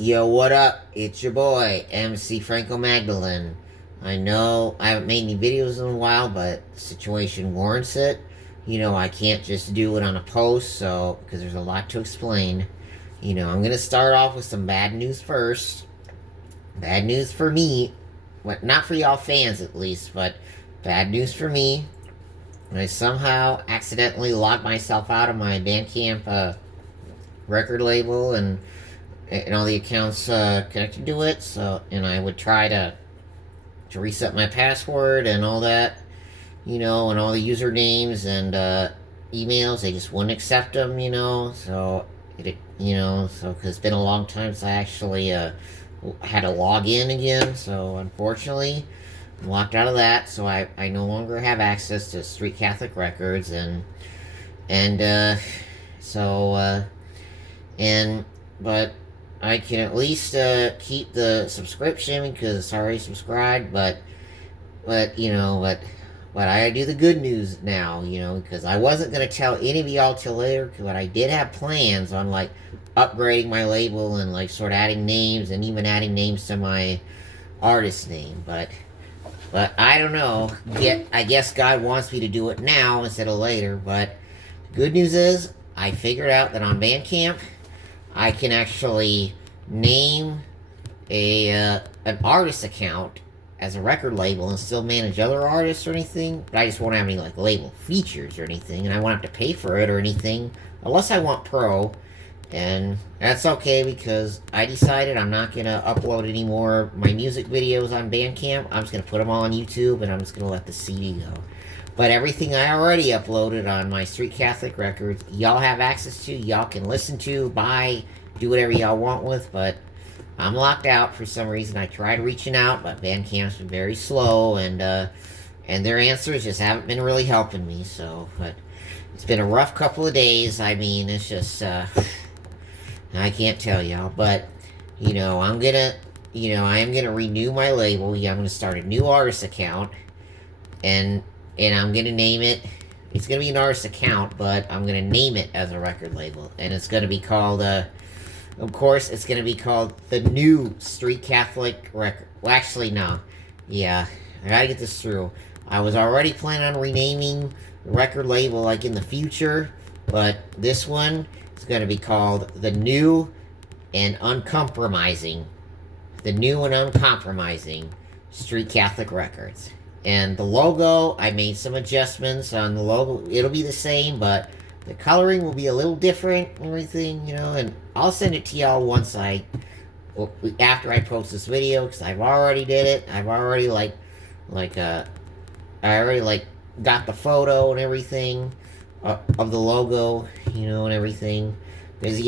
Yo, what up? It's your boy, MC Franco Magdalene. I know I haven't made any videos in a while, but the situation warrants it. I can't just do it on a post, because there's a lot to explain. I'm gonna start off with some bad news first. Bad news for me, but not for y'all fans at least, but bad news for me. I somehow accidentally logged myself out of my Bandcamp record label and all the accounts connected to it. And I would try to reset my password and all that, and all the usernames and emails. They just wouldn't accept them, because it's been a long time since I actually had to log in again. So unfortunately, I'm locked out of that. So I no longer have access to Street Catholic Records and so and but I can at least keep the subscription because it's already subscribed. But I do the good news now, because I wasn't gonna tell any of y'all till later. But I did have plans on upgrading my label and sort of adding names and even adding names to my artist name. But I don't know. I guess God wants me to do it now instead of later. But the good news is I figured out that on Bandcamp I can actually name an artist account as a record label and still manage other artists or anything. But I just won't have any label features or anything, and I won't have to pay for it or anything unless I want Pro. And that's okay because I decided I'm not gonna upload any more of my music videos on Bandcamp. I'm just gonna put them all on YouTube and I'm just gonna let the CD go. But everything I already uploaded on my Street Catholic Records, y'all have access to. Y'all can listen to, buy, do whatever y'all want with. But I'm locked out for some reason. I tried reaching out, but Bandcamp's been very slow, and their answers just haven't been really helping me. But it's been a rough couple of days. I mean, it's just I can't tell y'all. But I am gonna renew my label. Yeah, I'm gonna start a new artist account, and I'm gonna name it. It's gonna be an artist account, but I'm gonna name it as a record label, and it's gonna be called. Of course, it's gonna be called the New Street Catholic Record. Well, actually, no. Yeah, I gotta get this through. I was already planning on renaming the record label in the future, but this one is gonna be called the New and Uncompromising. The New and Uncompromising Street Catholic Records. And the logo, I made some adjustments on the logo. It'll be the same, but the coloring will be a little different and everything, and I'll send it to y'all after I post this video, because I've already did it. I've already got the photo and everything of the logo, and everything. Because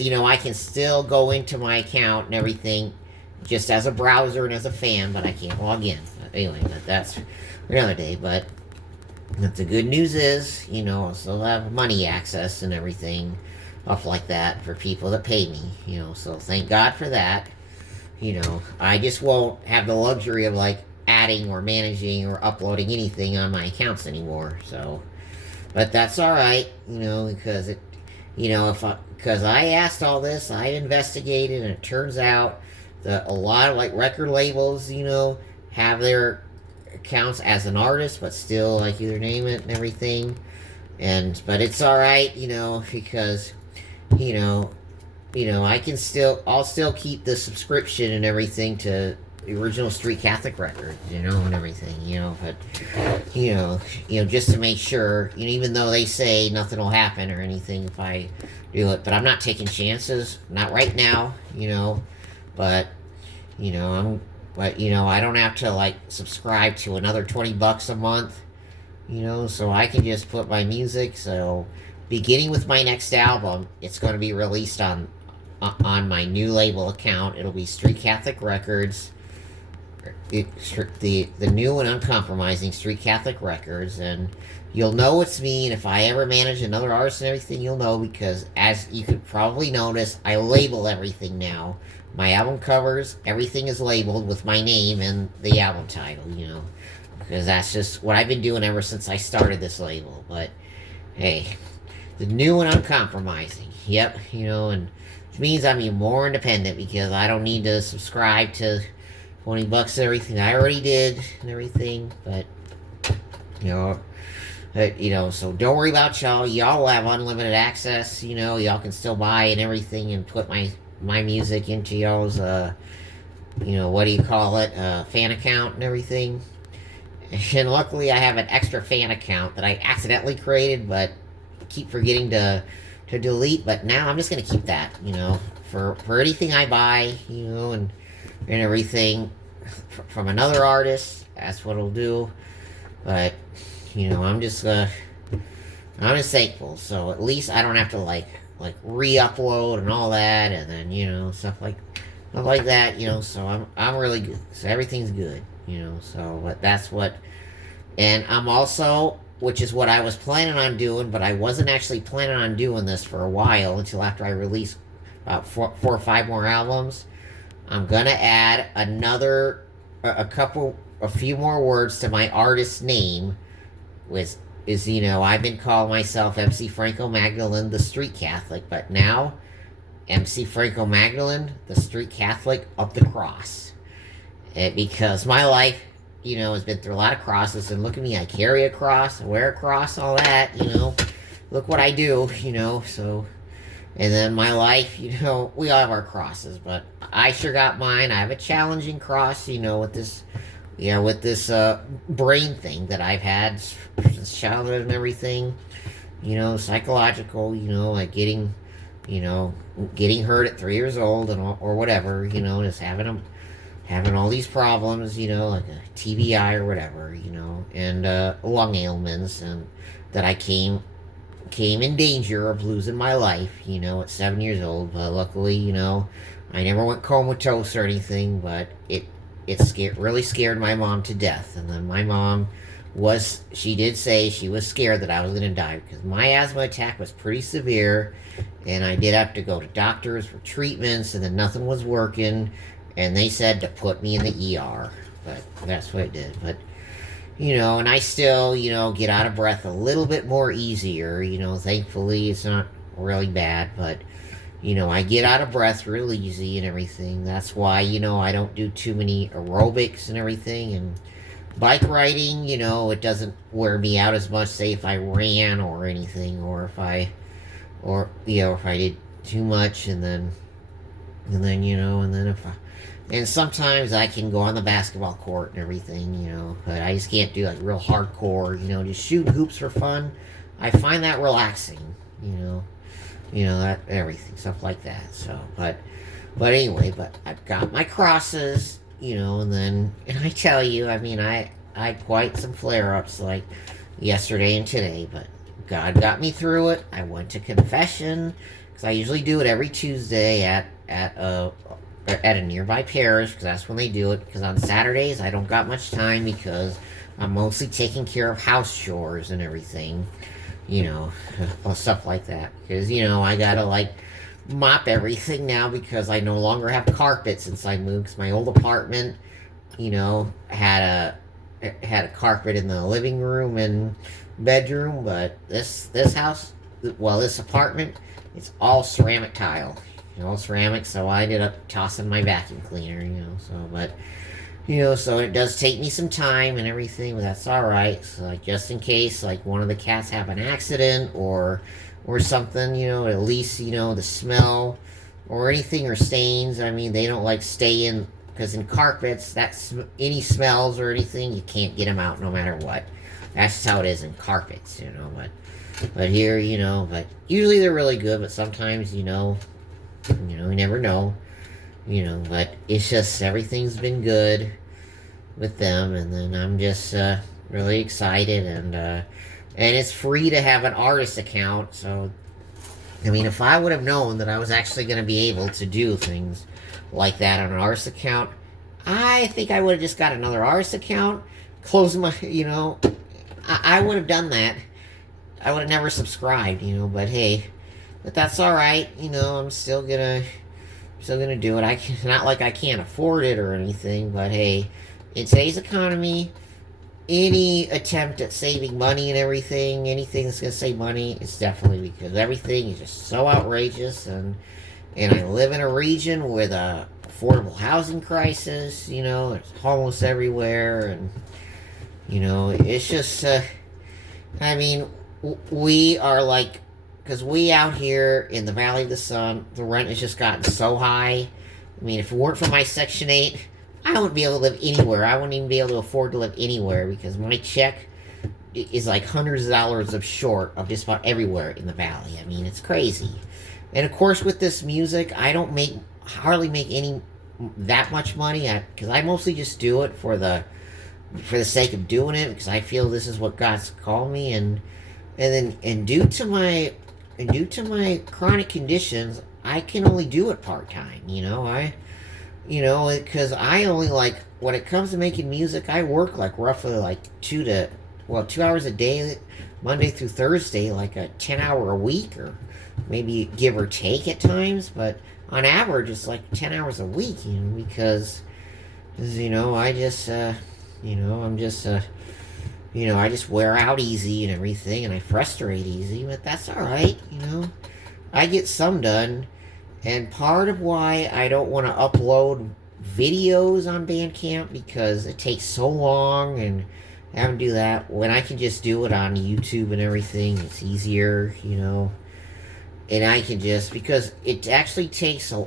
I can still go into my account and everything just as a browser and as a fan, but I can't log in. But anyway, that's another day. But the good news is, I'll still have money access and everything up like that for people that pay me, so thank God for that. I just won't have the luxury of adding or managing or uploading anything on my accounts anymore. But that's all right, because because I asked all this, I investigated, and it turns out that a lot of record labels, have their accounts as an artist, but still either name it and everything. But it's all right, because I'll still keep the subscription and everything to the original Street Catholic Record, and everything, but just to make sure, even though they say nothing will happen or anything if I do it, but I'm not taking chances, not right now, but I don't have to subscribe to another $20 a month, so I can just put my music. So beginning with my next album, it's going to be released on my new label account. It'll be Street Catholic Records, the New and Uncompromising Street Catholic Records, and you'll know it's me. And if I ever manage another artist and everything, you'll know, because as you could probably notice, I label everything now. My album covers, everything is labeled with my name and the album title, because that's just what I've been doing ever since I started this label. But hey, The new and uncompromising. Yep, and which means I'm even more independent because I don't need to subscribe to 20 bucks and everything. I already did and everything, but you know, so don't worry about y'all. Y'all will have unlimited access. Y'all can still buy and everything and put my music into y'all's what do you call it, fan account and everything. And luckily, I have an extra fan account that I accidentally created, but keep forgetting to delete. But now I'm just gonna keep that, for anything I buy, and everything from another artist. That's what it'll do. But I'm just thankful. So at least I don't have to like re-upload and all that, and then stuff like that. So I'm really good. So everything's good. So but that's what, and I'm also, which is what I was planning on doing, but I wasn't actually planning on doing this for a while until after I release about four or five more albums. I'm gonna add a few more words to my artist name, which is, I've been calling myself MC Franco Magdalene, the Street Catholic, but now MC Franco Magdalene, the Street Catholic of the Cross. Because my life, has been through a lot of crosses, and look at me, I carry a cross, I wear a cross, all that, look what I do, so, and then my life, we all have our crosses, but I sure got mine. I have a challenging cross, with this, brain thing that I've had since childhood and everything, psychological, like getting hurt at 3 years old or whatever, just having all these problems, like a TBI or whatever, and lung ailments, and that I came in danger of losing my life, at 7 years old. But luckily, I never went comatose or anything, but it really scared my mom to death. And then my mom she did say she was scared that I was going to die because my asthma attack was pretty severe, and I did have to go to doctors for treatments, and then nothing was working. And they said to put me in the ER, but that's what I did. But, and I still, get out of breath a little bit more easier, thankfully it's not really bad, but, I get out of breath real easy and everything. That's why, I don't do too many aerobics and everything, and bike riding, it doesn't wear me out as much, say if I ran or anything, or if I did too much, and then if I, and sometimes I can go on the basketball court and everything, but I just can't do like real hardcore, just shooting hoops for fun. I find that relaxing, that everything, stuff like that. So, but anyway, but I've got my crosses, and I tell you, I had quite some flare-ups like yesterday and today, but God got me through it. I went to confession, because I usually do it every Tuesday at a nearby parish, because that's when they do it, because on Saturdays I don't got much time because I'm mostly taking care of house chores and everything, stuff like that, because I gotta mop everything now because I no longer have carpet since I moved, because my old apartment had a carpet in the living room and bedroom, but this house, this apartment, it's all ceramic tile, all ceramic, so I ended up tossing my vacuum cleaner, so it does take me some time and everything, but that's alright. So just in case one of the cats have an accident or something, at least the smell or anything, or stains, they don't stay in, because in carpets, any smells or anything, you can't get them out no matter what. That's just how it is in carpets, but here, but usually they're really good, but sometimes, you never know, but it's just, everything's been good with them, and then I'm just really excited, and it's free to have an artist account. So if I would have known that I was actually going to be able to do things like that on an artist account, I think I would have just got another artist account, closed my, I would have done that. I would have never subscribed, but hey, but that's alright, I'm still gonna do it. Not like I can't afford it or anything, but hey, in today's economy, any attempt at saving money and everything, anything that's going to save money, it's definitely because everything is just so outrageous. And I live in a region with a affordable housing crisis. There's homeless everywhere, and it's just. I mean, we are like, because we out here in the Valley of the Sun, the rent has just gotten so high. I mean, if it weren't for my Section 8, I wouldn't be able to live anywhere. I wouldn't even be able to afford to live anywhere because my check is like hundreds of dollars of short of just about everywhere in the Valley. I mean, it's crazy. And of course, with this music, I don't hardly make any that much money because I mostly just do it for the sake of doing it because I feel this is what God's called me, and due to my chronic conditions, I can only do it part time. Because I only like when it comes to making music, I work like roughly like 2 hours a day, Monday through Thursday, like a 10-hour a week, or maybe give or take at times, but on average it's like 10 hours a week. Because I just I'm just, I just wear out easy and everything, and I frustrate easy, but that's all right. I get some done, and part of why I don't want to upload videos on Bandcamp because it takes so long and I have to do that when I can just do it on YouTube and everything. It's easier, and I can just, because it actually takes a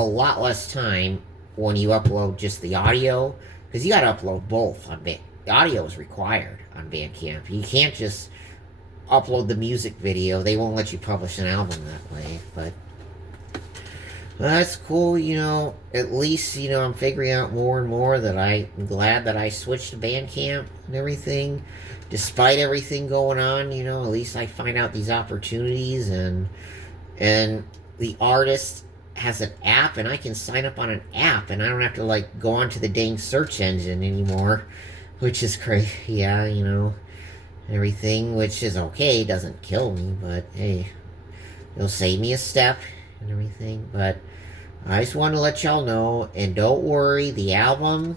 lot less time when you upload just the audio. Because you got to upload both on Bandcamp. The audio is required on Bandcamp. You can't just upload the music video. They won't let you publish an album that way. But that's cool, At least, I'm figuring out more and more that I'm glad that I switched to Bandcamp and everything. Despite everything going on, at least I find out these opportunities, and the artist has an app, and I can sign up on an app, and I don't have to like go onto the dang search engine anymore, which is crazy. Yeah, everything, which is okay, doesn't kill me, but hey, it'll save me a step and everything. But I just want to let y'all know, and don't worry, the album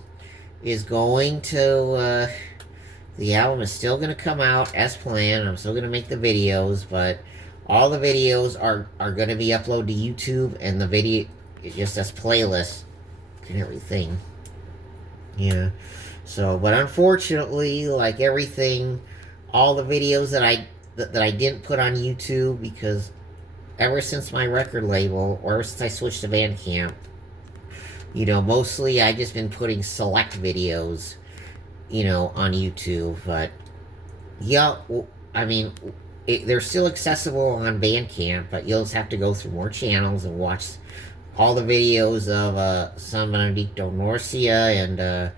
is still going to come out as planned. I'm still going to make the videos, but all the videos are going to be uploaded to YouTube, and the video is just as playlists and everything. Yeah. So, but unfortunately, like everything, all the videos that I didn't put on YouTube, because ever since my record label, or ever since I switched to Bandcamp, mostly I just been putting select videos, on YouTube. But yeah, I mean, they're still accessible on Bandcamp, but you'll just have to go through more channels and watch all the videos of San Benedicto Norcia and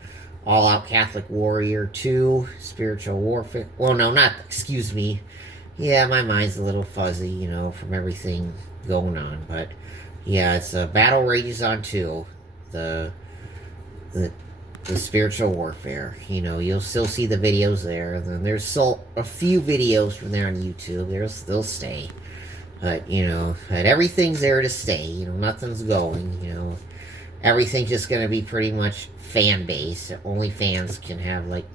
All Out Catholic Warrior 2, Spiritual Warfare. Well, no, not, excuse me. Yeah, my mind's a little fuzzy, from everything going on. But yeah, it's Battle Rages on 2, the Spiritual Warfare. You'll still see the videos there. And then there's still a few videos from there on YouTube. They'll stay. But, but everything's there to stay. Nothing's going, Everything's just going to be pretty much fan-based. Only fans can have, like,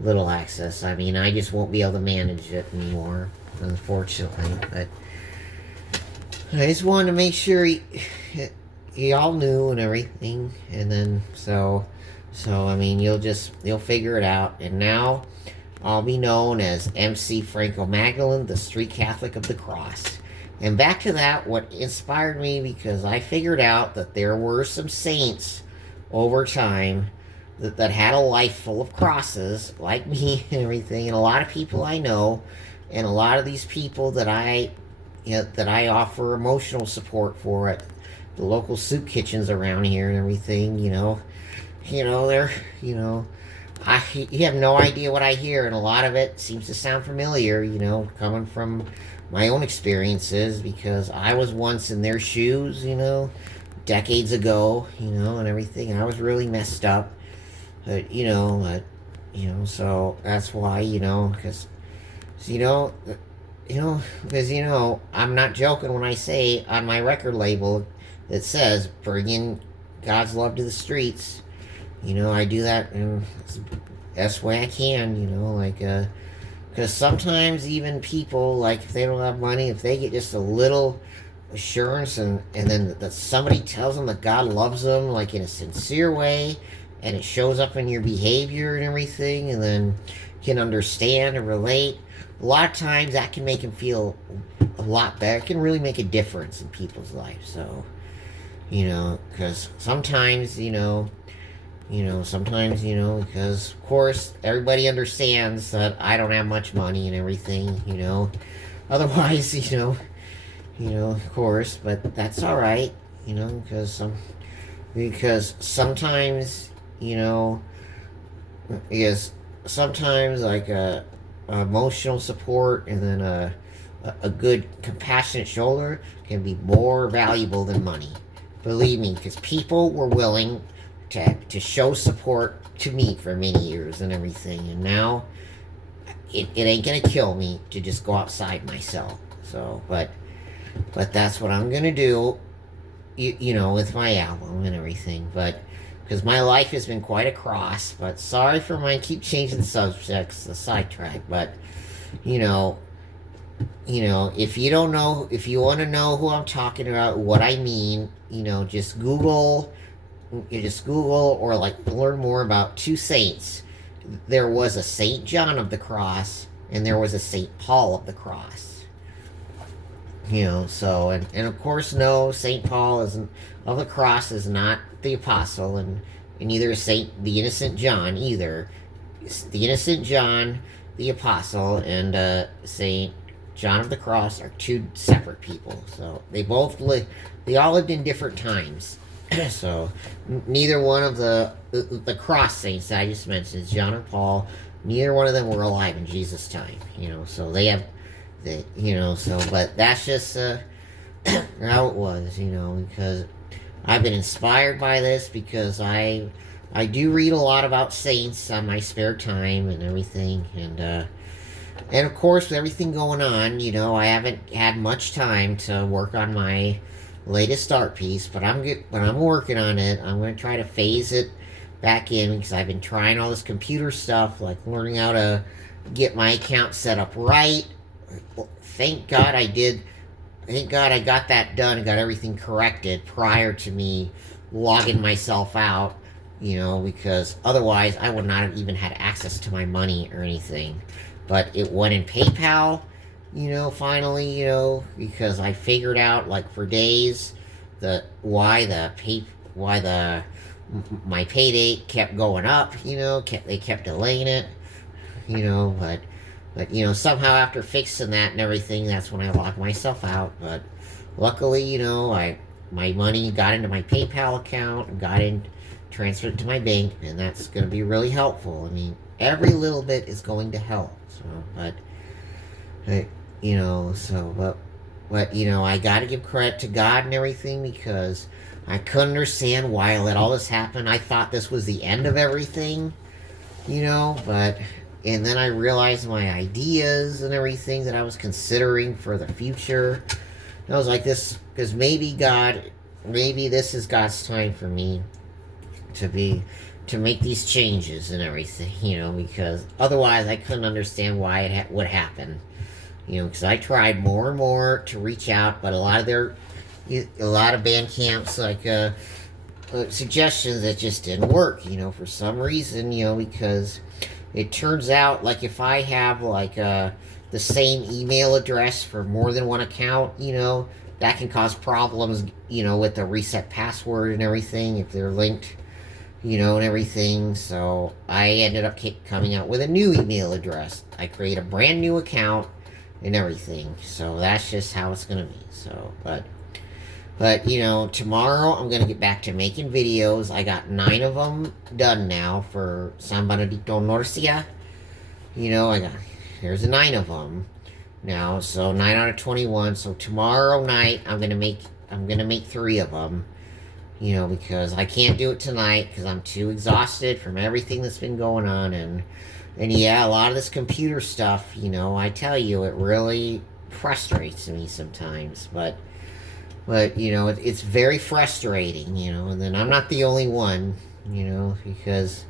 little access. I mean, I just won't be able to manage it anymore, unfortunately. But I just wanted to make sure y'all knew and everything. And then, so I mean, you'll figure it out. And now I'll be known as MC Franco Magdalene, the Street Catholic of the Cross. And back to that, what inspired me, because I figured out that there were some saints over time that had a life full of crosses, like me and everything, and a lot of people I know, and a lot of these people that I offer emotional support for at the local soup kitchens around here and everything, they're, you have no idea what I hear, and a lot of it seems to sound familiar, coming from my own experiences, because I was once in their shoes, decades ago, and everything, and I was really messed up, but, so that's why, because, I'm not joking when I say on my record label that says, bringing God's love to the streets. I do that, and best way I can, like, because sometimes even people, like, if they don't have money, if they get just a little assurance, and then that somebody tells them that God loves them, like, in a sincere way, and it shows up in your behavior and everything, and then can understand and relate, a lot of times that can make them feel a lot better. It can really make a difference in people's lives. So, because sometimes, sometimes, because of course everybody understands that I don't have much money and everything, otherwise, of course, but that's all right, because sometimes, because sometimes, like, emotional support, and then a good compassionate shoulder can be more valuable than money. Believe me, because people were willing to show support to me for many years and everything, and now it ain't gonna kill me to just go outside myself. So, but that's what I'm gonna do, with my album and everything. But because my life has been quite a cross. But sorry for my keep changing subjects, the sidetrack. But you know, if you don't know, if you want to know who I'm talking about, what I mean, just Google. You just Google, or like learn more about two saints. There was a Saint John of the Cross, and there was a Saint Paul of the Cross. So, and of course, no, Saint Paul isn't of the Cross is not the apostle, and neither is the innocent John either. The innocent John, the apostle, and Saint John of the Cross are two separate people. So they all lived in different times. So neither one of the cross saints that I just mentioned, John or Paul, neither one of them were alive in Jesus' time. So they have, so, but that's just how it was. Because I've been inspired by this, because I do read a lot about saints on my spare time and everything, and of course with everything going on, I haven't had much time to work on my latest art piece, but I'm working on it. I'm going to try to phase it back in, because I've been trying all this computer stuff, like learning how to get my account set up right. Thank God I did. Thank God I got that done and got everything corrected prior to me logging myself out, because otherwise I would not have even had access to my money or anything. But it went in PayPal, finally, because I figured out, like, for days why my pay date kept going up, they kept delaying it, but somehow after fixing that and everything, that's when I logged myself out. But luckily, my money got into my PayPal account and transferred it to my bank, and that's going to be really helpful. I mean, every little bit is going to help. So, but I got to give credit to God and everything, because I couldn't understand why I let all this happen. I thought this was the end of everything, and then I realized my ideas and everything that I was considering for the future. And I was like, this, because maybe this is God's time for me to make these changes and everything, because otherwise I couldn't understand why it would happen. Because I tried more and more to reach out, but a lot of band camps, like, suggestions that just didn't work, for some reason, because it turns out, like, if I have, like, the same email address for more than one account, that can cause problems, with the reset password and everything, if they're linked, and everything. So I ended up coming out with a new email address. I create a brand new account and everything. So that's just how it's gonna be. So, but tomorrow I'm gonna get back to making videos. I got 9 of them done now for San Benedicto Norcia. There's 9 of them now. So 9 out of 21. So tomorrow night I'm gonna make 3 of them. Because I can't do it tonight, because I'm too exhausted from everything that's been going on, and yeah, a lot of this computer stuff, I tell you, it really frustrates me sometimes, but it's very frustrating, and then I'm not the only one, because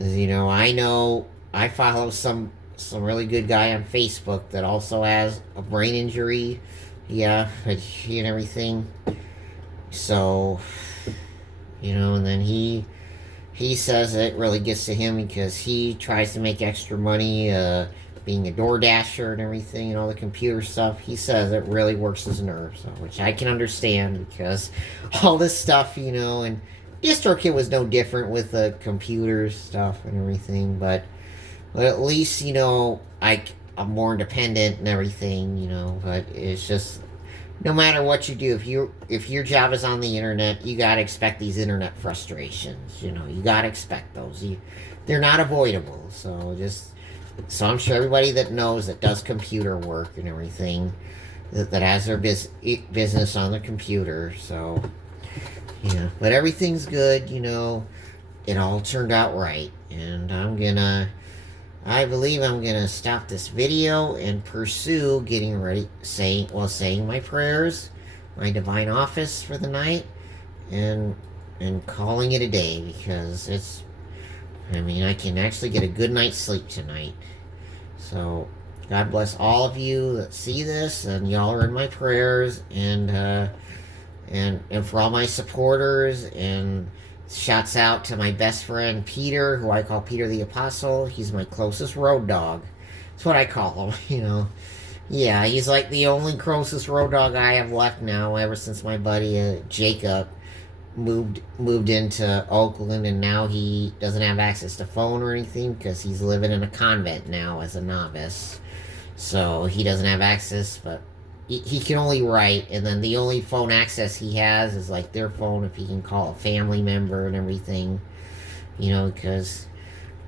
I know I follow some really good guy on Facebook that also has a brain injury, yeah, and everything. So, and then he says it really gets to him because he tries to make extra money, being a door dasher and everything, and all the computer stuff. He says it really works his nerves, so, which I can understand because all this stuff, and DistroKid was no different with the computer stuff and everything, but at least, I'm more independent and everything, but it's just no matter what you do, if your job is on the internet, you gotta expect these internet frustrations. You gotta expect those. They're not avoidable. So I'm sure everybody that knows that does computer work and everything that has their business on the computer. So but everything's good. It all turned out right, and I believe I'm gonna stop this video and pursue getting ready, saying my prayers, my divine office for the night, and calling it a day because I can actually get a good night's sleep tonight. So God bless all of you that see this, and y'all are in my prayers, and for all my supporters, and shouts out to my best friend Peter, who I call Peter the Apostle. He's my closest road dog. That's what I call him, Yeah, he's like the only closest road dog I have left now, ever since my buddy Jacob moved into Oakland, and now he doesn't have access to phone or anything because he's living in a convent now as a novice. So he doesn't have access, but he can only write, and then the only phone access he has is like their phone if he can call a family member and everything, because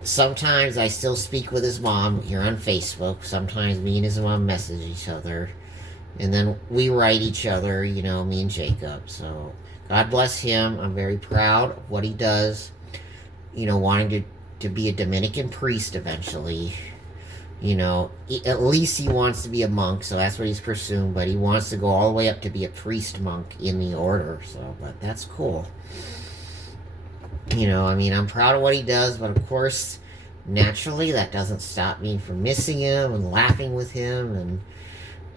sometimes I still speak with his mom here on Facebook. Sometimes me and his mom message each other, and then we write each other, me and Jacob. So God bless him. I'm very proud of what he does, wanting to be a Dominican priest eventually. At least he wants to be a monk, so that's what he's pursuing, but he wants to go all the way up to be a priest monk in the order, but that's cool. I'm proud of what he does, but of course, naturally, that doesn't stop me from missing him and laughing with him,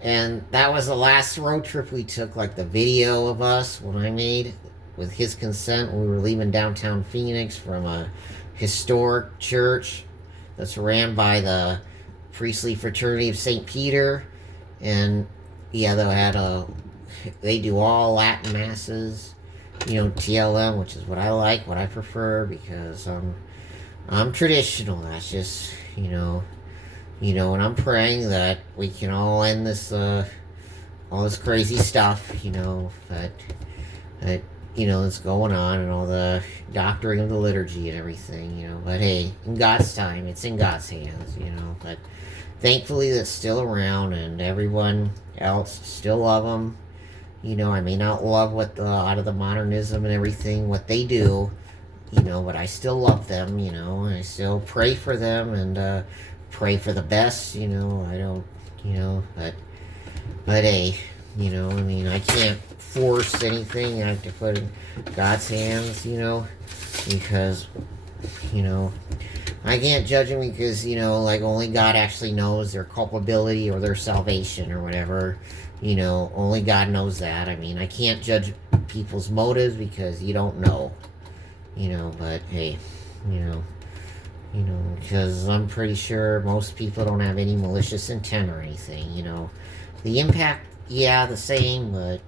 and that was the last road trip we took, like the video of us, when I made, with his consent, when we were leaving downtown Phoenix from a historic church that's ran by the Priestly Fraternity of St. Peter, and they do all Latin masses, TLM, which is what I like, what I prefer, because I'm traditional. That's just, and I'm praying that we can all end this, all this crazy stuff, that that's going on, and all the doctoring of the liturgy and everything, but hey, in God's time, it's in God's hands, but thankfully that's still around, and everyone else still love them. I may not love what a lot of the modernism and everything, what they do, but I still love them, and I still pray for them, and pray for the best, I don't, but hey, I can't force anything. I have to put it in God's hands, because, I can't judge them because, only God actually knows their culpability or their salvation or whatever. Only God knows that. I can't judge people's motives because you don't know. But hey, because I'm pretty sure most people don't have any malicious intent or anything. The impact, yeah, the same, but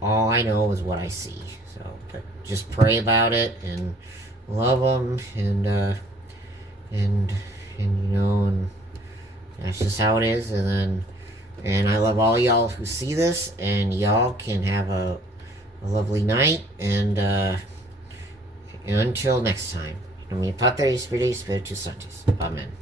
all I know is what I see. So, but just pray about it and love them, and that's just how it is. And I love all y'all who see this, and y'all can have a lovely night, and until next time. In nomine Patris, Filii, Spiritus Sanctus. Amen.